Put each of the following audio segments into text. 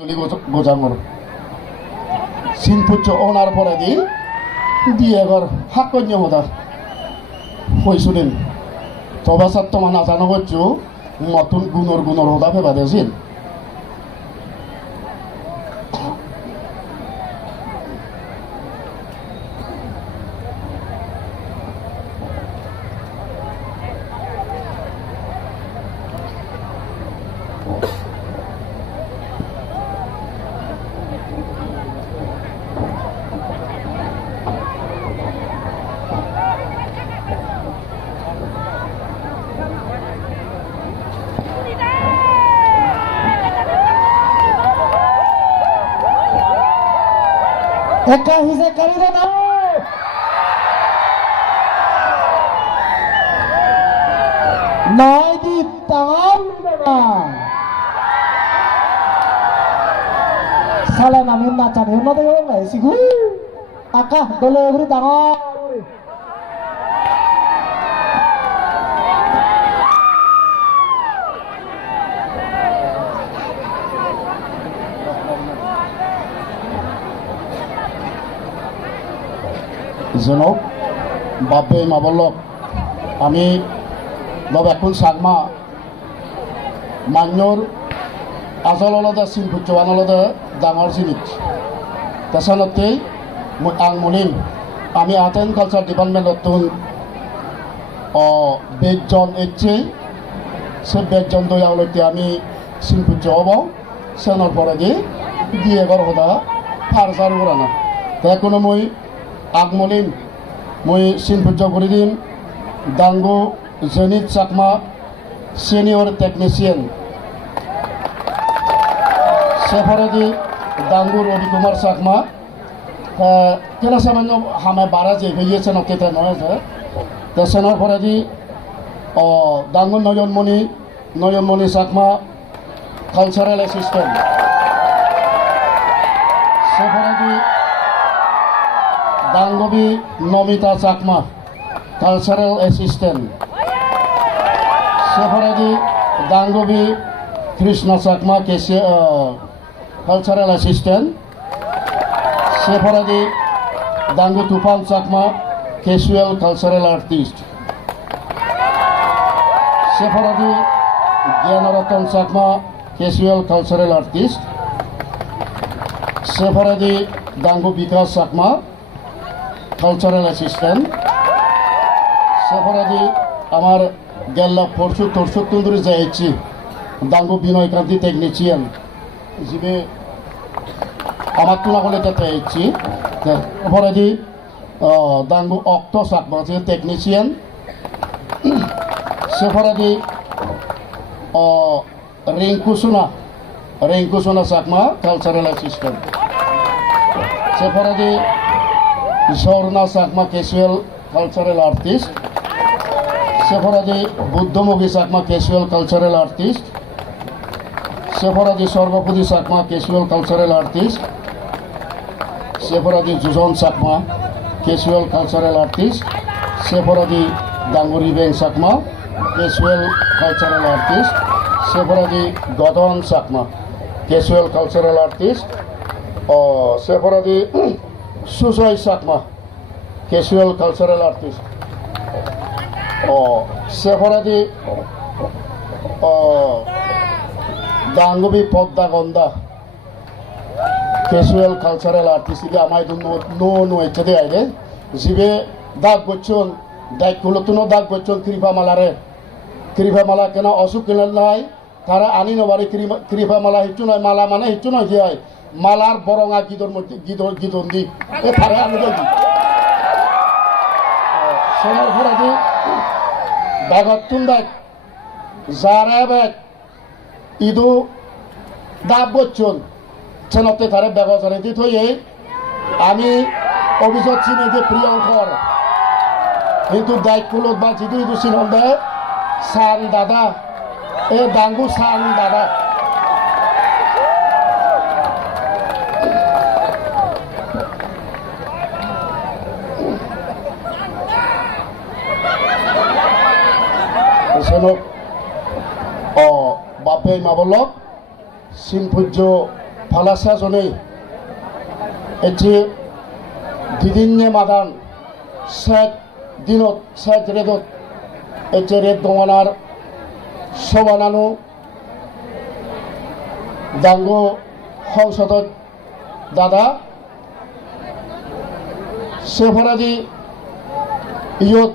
চলি গোজাঙর সিনপুচ্চ ওনার পরে দিয়ে এবার হাক্কন্য মতা হয়েছিলেন তবে স্যার তোমার নাজানো হচ্ছ নতুন গুণর হদা ফেবা দিয়েছিল Eka hise karida na Nai di tangan na Sala namin nacan hino to yung ay sigu Aka dole uri tangan জনক বাপে মাবলক আমি লব এখন সাগমা মান্যর আজল আলাদা সিনপুচ্চবান আলাদা ডাঙর জিনিস তাছাড়াতে আং মলিম আমি আর্ট অ্যান্ড কালচার ডিপার্টমেন্ট তুন বেজন এসছে সে বেজন দই আলোতে আমি সিনপুচ্চ হব সেনর পরে দিয়ে এবার হদা ফারসার উড়ানা তাই কোনো মই আগমলিম মই সিনপুজ্জ করে দিম ডাঙ্গু জনিত চাকমা সিনিয়র টেকনিশিয়ান সেফরেদি ডাঙ্গু রবি কুমার চাকমা কেনা সামান্য হামে বারা যে হইয়েছে নকেতে নয় তেসেনর ফরেদি ডাঙ্গু নয়নমণি চাকমা কালচারাল অ্যাসিস্ট্যান্ট সেফরেদি ডাঙ্গবি নমিতা চাকমা কালচারাল অ্যাসিস্ট্যান্ট সেফরাদি ডাঙ্গবি কৃষ্ণ চাকমা কালচারাল অ্যাসিস্ট্যান্ট সেফরাদি ডাঙ্গু Tufan Chakma casual cultural artist সেফরাদি Gyanratan Chakma casual cultural artist সেফরাদি ডাঙ্গু বিকাশ চাকমা কালচারাল অ্যাসিস্ট্যান্ট সেফরাদি আমার গেল্লা পরশু তরশু তুন্দুরি যাইছি ডাঙ্গু বিনয় কান্তি টেকনিশিয়ান যিনি আমার তুলাগুলো যাইছি সেফরাদি ডাঙ্গু অক্ট চাকমা যে টেকনিশিয়ান সেফরাদি রিঙ্কুসোনা চাকমা কালচারাল অ্যাসিস্ট্যান্ট সেফরাদি Jharna Chakma casual cultural artist সেফরাদি Buddhamukhi Chakma casual cultural artist সেফরাদি Sarbapadi Chakma casual cultural artist সেফরাদি Jujan Chakma casual cultural artist সেফরাদি ডাঙ্গুরি বেং চাকমা ক্যাজুয়াল কালচারাল আর্টিস্ট সেফরাদি Gadan Chakma casual cultural artist সেফরাদি Sujoy Chakma casual cultural artist সেফরাদি ডাঙ্গবি পদ্মা গন্দা ক্যাজুয়াল কালচারাল আর্টিস্ট ইবে আমায় নো ইত্যাদি আইরে জিবে দাগ বচ্চন দায়িত্বগুলোতুনো দাগ বচ্চন কৃপামালা কেন অসুখ কেন নাই তারা আনি নবারে কৃপামালা হিচ্ছু নয় মালা মানে হিচ্ছু নয় কি হয় মালার বরঙা গিদর মধ্যে গিদন দি এ থারে আমি দেখি সেনার ফরাদি ব্যাগতুন ব্যাগ যারা ব্যাগ ইদু দাব বচ্চন সেনতে থারে ব্যাগ জানে দি থইয়ে আমি অভিযোগ চিনি যে প্রিয়ঙ্কর কিন্তু দায়িত্বগুলো বা জিদু ইদু চিনন দেয় সান দাদা এ ডাঙ্গু সান দাদা বাপে মাবলক সিনপুজ্য falasa jone eche didinne madan set dinot set redot eche red donganar sobananu dango hongsadot dada sefaradi iyot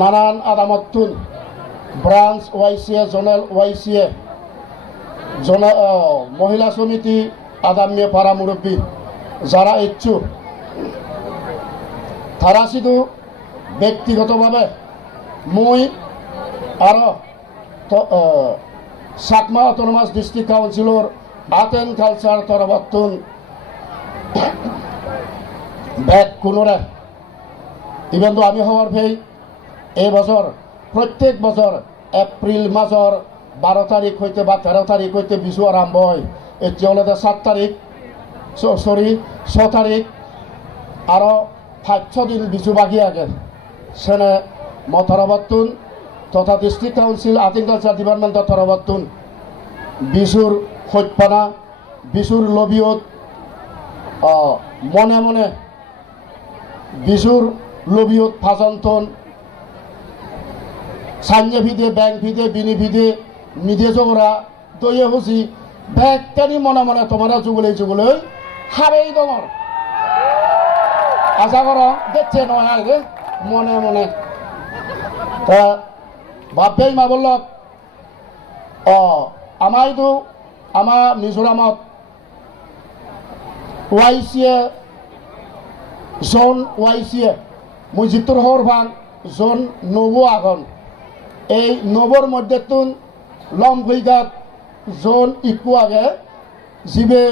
nanan adamatun branch YCA zonal YCA মহিলা সমিতি আদামিয়া পাড়া মুরব্বী যারা ইচ্ছুক তারা শুধু ব্যক্তিগতভাবে মই আর Chakma autonomous district councillor art and culture তরফতুন ব্যাগ কোনোরে ইভেন আমি হওয়ার ভেই এই বছর প্রত্যেক বছর এপ্রিল মাসের 12 তারিখ হইতে বা 13 তারিখ হইতে বিশু আরম্ভ হয় এটি হলে 7 তারিখ 6 তারিখ আরও 5-6 দিন বিশু বাকি আগে সেনে মতরবতুন তথা district council art and culture ডিপার্টমেন্টের তরফতুন বিশুর হইপানা বিশুর লবিয়ত মনে মনে বিশুর লবিয়ত ফাজন্তন সাঞ্জে ভিদে ব্যাংক ভিদে বিনি ভিদে মিদে জগরা দইয়ে হুসি ব্যাগ কানি মনে মনে তোমরা যুগলে হারেই দমর আশা কর দেখছে নয় আগে মনে মনে তা ভাববেই মা বলল আমাইতো আমার মিজোরামত ওয়াইসিএ জোন ওয়াইসিএ মই জিতুর হর ভাং জোন নবো আগন এই নবর মধ্যে তুন লম ভৈগাত জোন ইকু আগে জিবে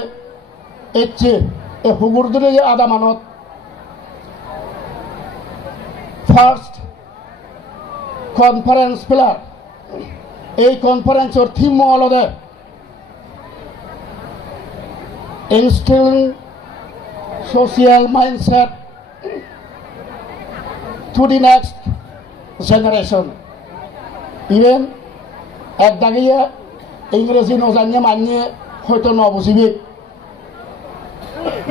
এচ্ছে এ হুগুরদুরে আদা মানত ফার্স্ট কনফারেন্স প্লার এই কনফারেন্সের থিম অলদে instilling social mindset to the next generation ইভেন এক দাগিয়ে ইংরেজি নজানিয়ে মানিয়ে হয়তো নবুঝিবি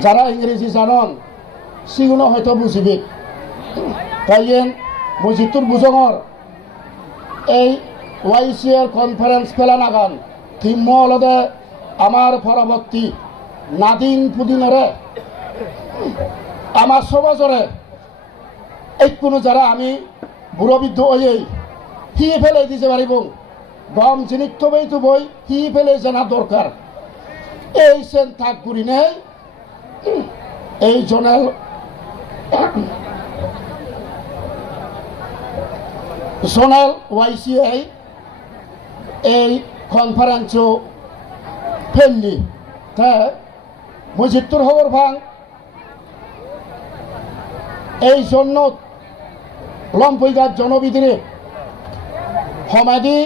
যারা ইংরেজি জানন সিগুলো হয়তো বুঝিবি তাই মসজিদুর বুজঙর এই ওয়াইসিএর কনফারেন্স ফেলা নাগান থিম অলদে আমার পরবর্তী নাদিন পুদিনরে আমার সমাজরে এই কোনো যারা আমি বুড়োবৃদ্ধ হয়েই হি ফেলে দিতে পারিব গম জিনিস তবেই তো বই হি ফেলে জানা দরকার এই সেন থাক করি নেই এই জোনাল জোনাল ওয়াইসিআই এই কনফারেন্সও ফেললি তা মসজিদুর খবর ভাং এই জন্য লম্পইগার জনবিধিরে সমাধি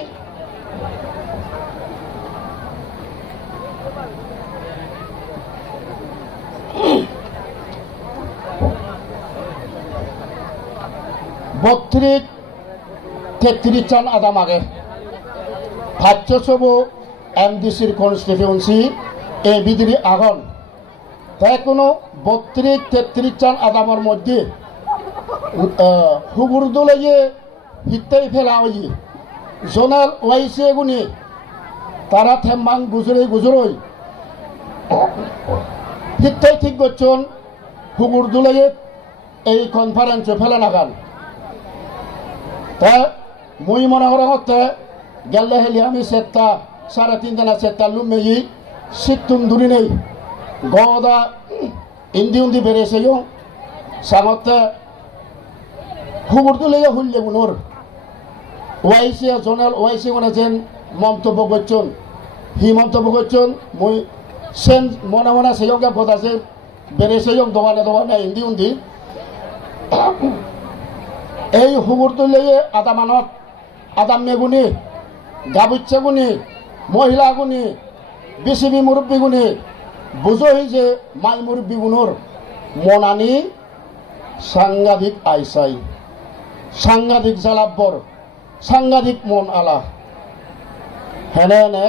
বত্রিশ 33 চান আদাম আগে ভাজ্যসব এমডিসির কনস্টিটিউন্সি এই বিধির আগন তাই কোনো 32-33 চান আদামের মধ্যে হুগুরদু লাগিয়ে হিত্তাই ফেলা হই জোনাল ওয়াইসি এগুনি তারা থেম্বাং গুজরই হিত্তাই ঠিক করছেন হুগুরদু লাগিয়ে এই কনফারেন্সে ফেলে নাগান তা মই মনে করা হতে গেলে হেলি আমি 3:30 সেটা লুমেই শীতুম দূরি নেই গদা ইন্দি বেড়েছে সামতে হুবুরদু লেগে হুললে গুনোর ওয়াইসি জোনাল ওয়াইসি বলেছেন মন্তব্য করছেন হি মন্তব্য করছেন মই সেন মনে মনে সেই কথা আছে বেড়েছে দোকানে ইন্দি এই হুবুরদু লেগে আদামানত আদাম মেগুনি গাবুচ্ছা গুনি মহিলা গুনি বিসিবি মুরব্বী গুনি বুঝই যে মাই মুরব্বী গুণর মনানি সাংঘাতিক আইসাই সাংঘাতিক জালাব্বর সাংঘাতিক মন আলা হেনে হেনে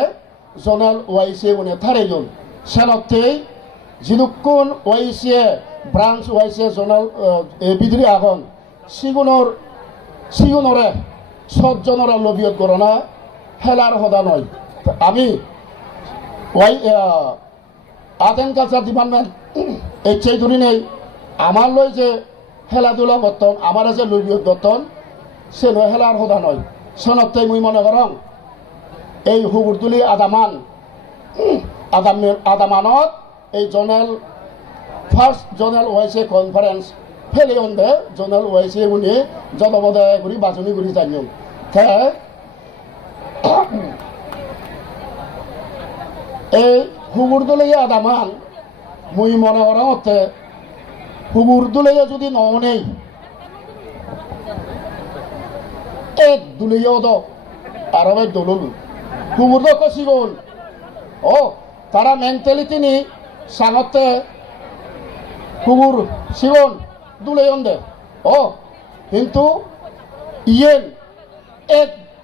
জোনাল ওয়াইসি গুনে থারেজন senotei jidukun oise branch oise zonal bidri agon sigunore সজ্জনরা লবিয়ত করে না হেলার হদা নয় আমি ওই আর্ট এন্ড কালচার ডিপার্টমেন্ট এই ধরি নেই আমার লই যে খেলাধুলা বর্তন আমার যে লবিয়ত বর্তন সে নয় হেলার হদা নয় সনত্তাই মুই মনে করং এই হুগুরদুলি আদামানত এই ফার্স্ট জোনাল ওয়াইসে কনফারেন্স ফেলে অন্ধে জোনাল ওয়াইসে উনি যদবদায় করি বাছনি করি জানিও এই হুগুরদুলি আদামান মুই মনে করা হচ্ছে হুগুরদুলি যদি নেই এক দুলিও দ আরবে দলুল হুগুর দক সিগুন ও তারা মেন্টালিটি নি সাঙতে হুগুর সিগুন দুলেয়ন দে ও কিন্তু ইয়েন এক